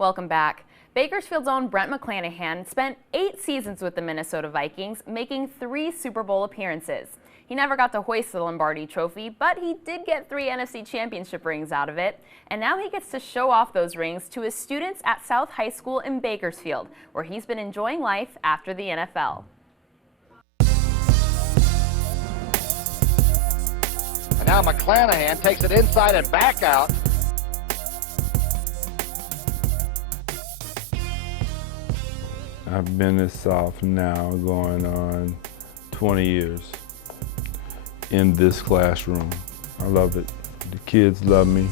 Welcome back. Bakersfield's own Brent McClanahan spent 8 seasons with the Minnesota Vikings, making 3 Super Bowl appearances. He never got to hoist the Lombardi Trophy, but he did get 3 NFC Championship rings out of it. And now he gets to show off those rings to his students at South High School in Bakersfield, where he's been enjoying life after the NFL. And now McClanahan takes it inside and back out. I've been at South now going on 20 years in this classroom. I love it. The kids love me.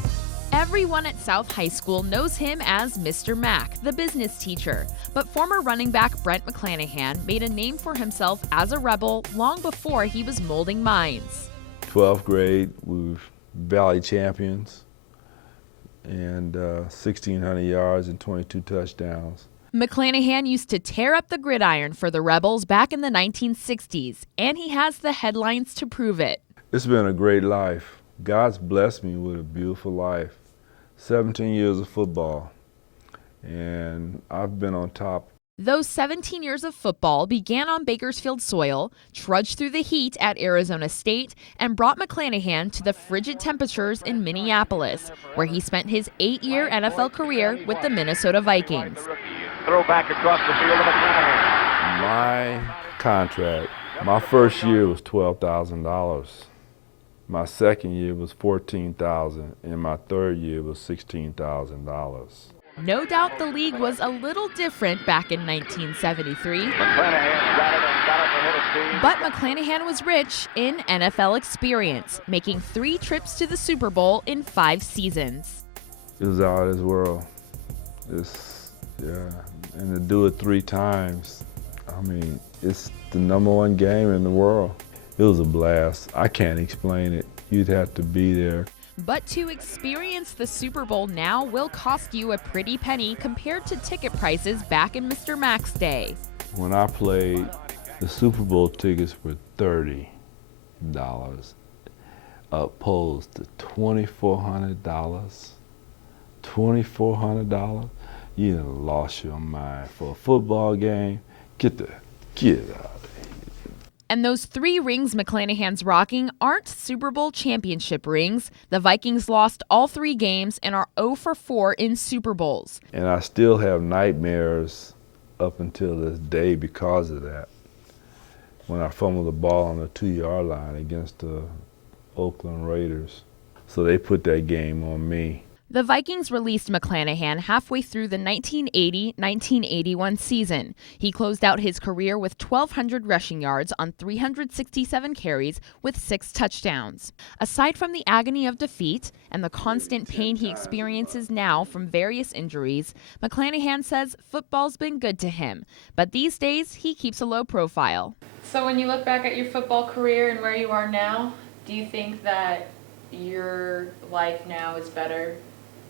Everyone at South High School knows him as Mr. Mac, the business teacher. But former running back Brent McClanahan made a name for himself as a rebel long before he was molding minds. 12th grade, we were Valley champions and 1,600 yards and 22 touchdowns. McClanahan used to tear up the gridiron for the Rebels back in the 1960s, and he has the headlines to prove it. It's been a great life. God's blessed me with a beautiful life. 17 years of football, and I've been on top. Those 17 years of football began on Bakersfield soil, trudged through the heat at Arizona State, and brought McClanahan to the frigid temperatures in Minneapolis, where he spent his 8-year NFL career with the Minnesota Vikings. Throw back across the field to McClanahan. My contract, my first year was $12,000. My second year was $14,000, and my third year was $16,000. No doubt the league was a little different back in 1973. But McClanahan was rich in NFL experience, making 3 trips to the Super Bowl in 5 seasons. It was out of this world. And to do it 3 times, I mean, it's the #1 game in the world. It was a blast. I can't explain it. You'd have to be there. But to experience the Super Bowl now will cost you a pretty penny compared to ticket prices back in Mr. Mac's day. When I played, the Super Bowl tickets were $30, opposed to $2,400. $2,400? You done lost your mind. For a football game, get out of here. And those 3 rings McClanahan's rocking aren't Super Bowl championship rings. The Vikings lost all 3 games and are 0 for 4 in Super Bowls. And I still have nightmares up until this day because of that. When I fumbled the ball on the 2-yard line against the Oakland Raiders. So they put that game on me. The Vikings released McClanahan halfway through the 1980-1981 season. He closed out his career with 1,200 rushing yards on 367 carries with 6 touchdowns. Aside from the agony of defeat and the constant pain he experiences now from various injuries, McClanahan says football's been good to him, but these days he keeps a low profile. So when you look back at your football career and where you are now, do you think that your life now is better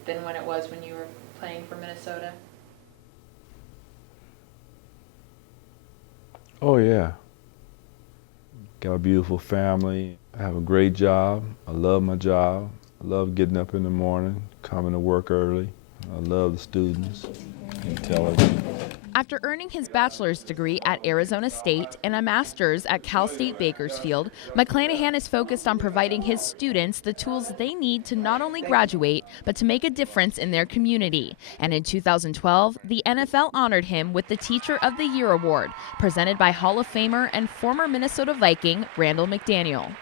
than when it was when you were playing for Minnesota? Oh yeah. Got a beautiful family. I have a great job. I love my job. I love getting up in the morning, coming to work early. I love the students, intelligent. After earning his bachelor's degree at Arizona State and a master's at Cal State Bakersfield, McClanahan is focused on providing his students the tools they need to not only graduate, but to make a difference in their community. And in 2012, the NFL honored him with the Teacher of the Year award, presented by Hall of Famer and former Minnesota Viking Randall McDaniel.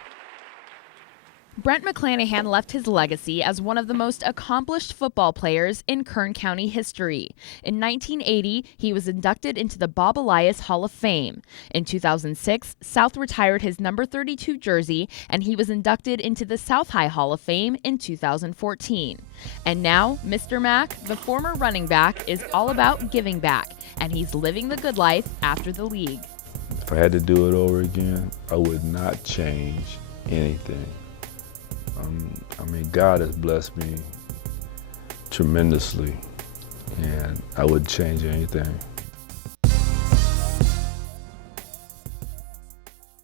Brent McClanahan left his legacy as one of the most accomplished football players in Kern County history. In 1980, he was inducted into the Bob Elias Hall of Fame. In 2006, South retired his number 32 jersey, and he was inducted into the South High Hall of Fame in 2014. And now, Mr. Mac, the former running back, is all about giving back, and he's living the good life after the league. If I had to do it over again, I would not change anything. I mean, God has blessed me tremendously, and I wouldn't change anything.